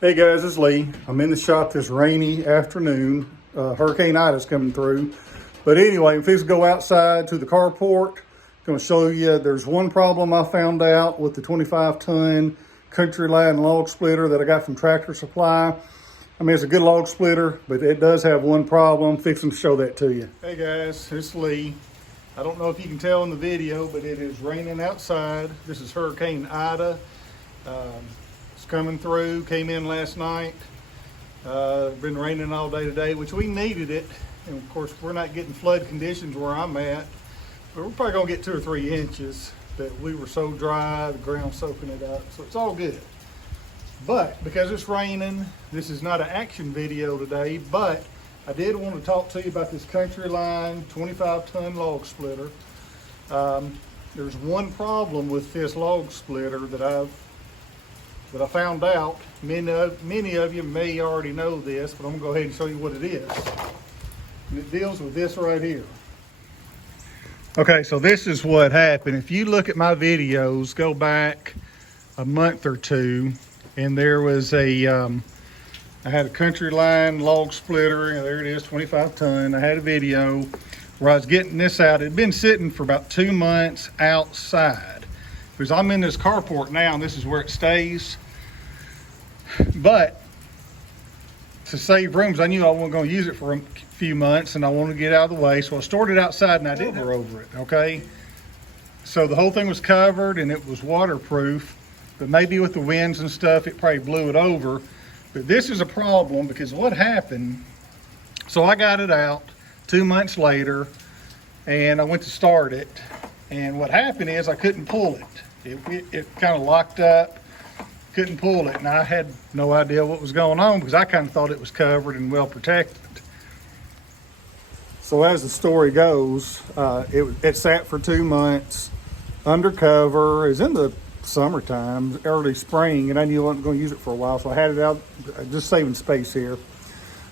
Hey guys, it's Lee. I'm in the shop this rainy afternoon. Hurricane Ida's coming through. But anyway, if we go outside to the carport, I'm going to show you there's one problem I found out with the 25-ton Countyline log splitter that I got from Tractor Supply. I mean, it's a good log splitter, but it does have one problem. Fixing to show that to you. Hey guys, it's Lee. I don't know if you can tell in the video, but it is raining outside. This is Hurricane Ida. Coming through, came in last night. Been raining all day today, which we needed it. And of course, we're not getting flood conditions where I'm at, but we're probably gonna get 2 or 3 inches. But we were so dry, the ground soaking it up, so it's all good. But because it's raining, this is not an action video today, but I did want to talk to you about this Countyline 25-ton log splitter. There's one problem with this log splitter that I found out. Many of you may already know this, but I'm gonna go ahead and show you what it is. And it deals with this right here. Okay, so this is what happened. If you look at my videos, go back a month or two, and there was I had a Countyline log splitter, and there it is, 25-ton. I had a video where I was getting this out. It had been sitting for about 2 months outside. Because I'm in this carport now, and this is where it stays. But to save rooms, I knew I wasn't going to use it for a few months, and I wanted to get out of the way, so I stored it outside and I did cover over it, okay? So the whole thing was covered and it was waterproof, but maybe with the winds and stuff, it probably blew it over. But this is a problem because what happened, so I got it out 2 months later, and I went to start it, and what happened is I couldn't pull it. It kind of locked up, couldn't pull it, and I had no idea what was going on because I kind of thought it was covered and well protected. So as the story goes, it sat for 2 months undercover. It was in the summertime, early spring, and I knew I wasn't going to use it for a while, so I had it out, just saving space here.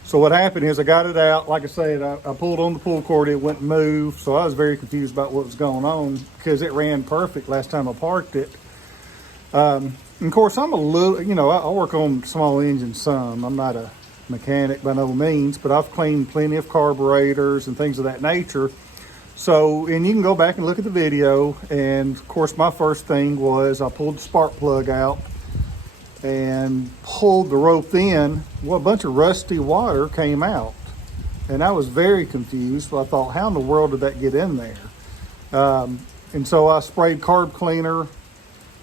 So what happened is I got it out. Like I said, I pulled on the pull cord, it wouldn't move. So I was very confused about what was going on because it ran perfect last time I parked it. And of course, I'm a little, I work on small engines some. I'm not a mechanic by no means, but I've cleaned plenty of carburetors and things of that nature. So, and you can go back and look at the video. And of course, my first thing was I pulled the spark plug out and pulled the rope in. Well, a bunch of rusty water came out, and I was very confused. So I thought, how in the world did that get in there? And so I sprayed carb cleaner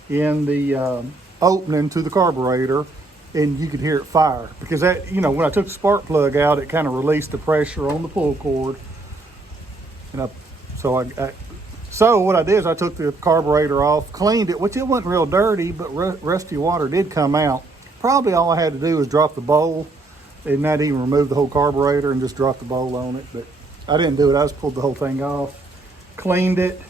in the opening to the carburetor, and you could hear it fire because that, when I took the spark plug out, it kind of released the pressure on the pull cord. And so what I did is I took the carburetor off, cleaned it, which it wasn't real dirty, but rusty water did come out. Probably all I had to do was drop the bowl and not even remove the whole carburetor and just drop the bowl on it. But I didn't do it. I just pulled the whole thing off, cleaned it,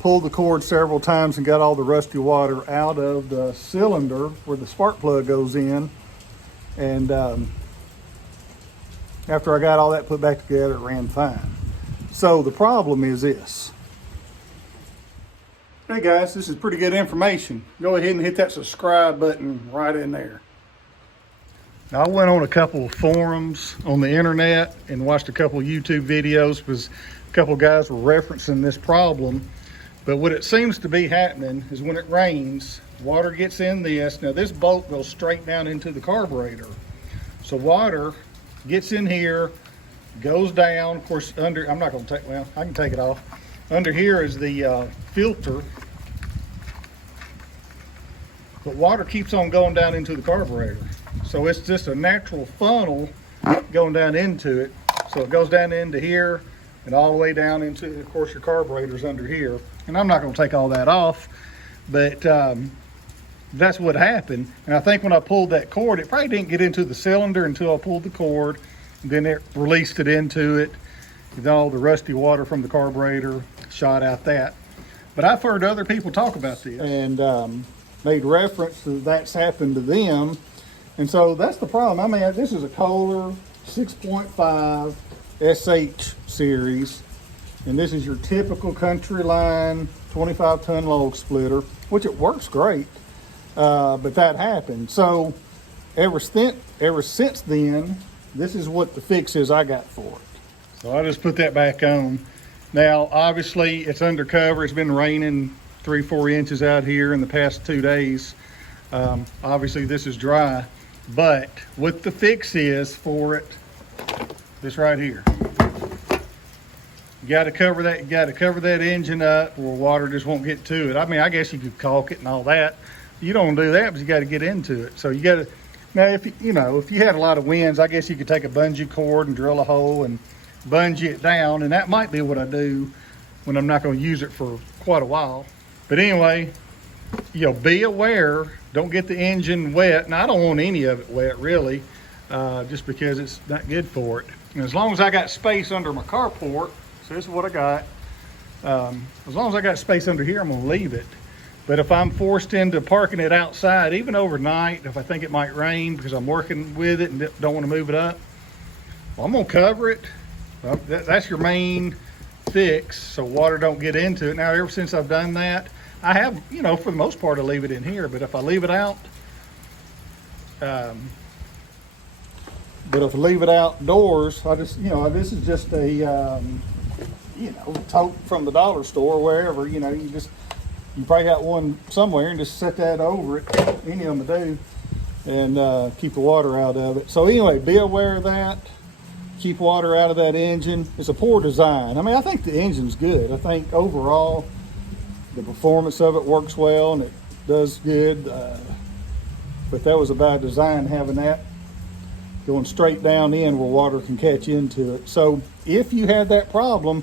pulled the cord several times and got all the rusty water out of the cylinder where the spark plug goes in. And after I got all that put back together, it ran fine. So the problem is this. Hey guys, this is pretty good information. Go ahead and hit that subscribe button right in there. Now, I went on a couple of forums on the internet and watched a couple of YouTube videos because a couple of guys were referencing this problem. But what it seems to be happening is when it rains, water gets in this. Now this bolt goes straight down into the carburetor. So water gets in here, goes down, of course, I can take it off. Under here is the filter, but water keeps on going down into the carburetor. So it's just a natural funnel going down into it. So it goes down into here and all the way down into, of course, your carburetor's under here. And I'm not going to take all that off, but that's what happened. And I think when I pulled that cord, it probably didn't get into the cylinder until I pulled the cord, and then it released it into it. And all the rusty water from the carburetor shot out that. But I've heard other people talk about this and made reference to that's happened to them. And so that's the problem. I mean, this is a Kohler 6.5 SH series, and this is your typical Countyline 25-ton log splitter, which it works great, but that happened. So ever since then, this is what the fix is I got for it. So I just put that back on. Now, obviously, it's undercover. It's been raining 3-4 inches out here in the past 2 days. Obviously, this is dry, but what the fix is for it, this right here. You got to cover that. You got to cover that engine up where water just won't get to it. I mean, I guess you could caulk it and all that. You don't do that, but you got to get into it. So you got to. Now, if you had a lot of winds, I guess you could take a bungee cord and drill a hole and bungee it down, and that might be what I do when I'm not going to use it for quite a while. But anyway, be aware. Don't get the engine wet. Now, I don't want any of it wet, really, just because it's not good for it. And as long as I got space under my carport, so this is what I got. As long as I got space under here, I'm going to leave it. But if I'm forced into parking it outside, even overnight, if I think it might rain because I'm working with it and don't want to move it up, well, I'm going to cover it. Well, that's your main fix, so water don't get into it. Now, ever since I've done that, I have, for the most part, I leave it in here. But if I leave it out, outdoors, I just, this is just a, tote from the dollar store, or wherever, you probably got one somewhere and just set that over it. Any of them do, and keep the water out of it. So anyway, be aware of that. Keep water out of that engine. It's a poor design. I mean, I think the engine's good. I think overall the performance of it works well and it does good. But that was a bad design, having that going straight down in where water can catch into it. So if you had that problem,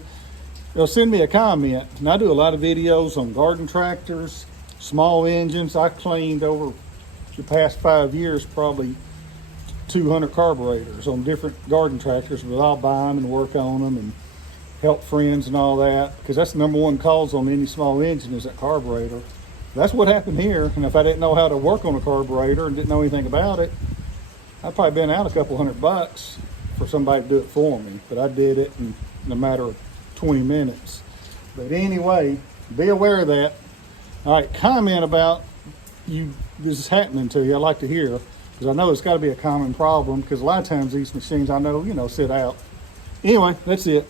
send me a comment. And I do a lot of videos on garden tractors, small engines. I cleaned over the past 5 years probably 200 carburetors on different garden tractors, but I'll buy them and work on them and help friends and all that, because that's the number one cause on any small engine is that carburetor. That's what happened here. And if I didn't know how to work on a carburetor and didn't know anything about it, I'd probably been out a couple $100 for somebody to do it for me. But I did it in a matter of 20 minutes. But anyway, be aware of that. All right, comment about this is happening to you. I like to hear, because I know it's got to be a common problem, because a lot of times these machines I know sit out. Anyway, that's it.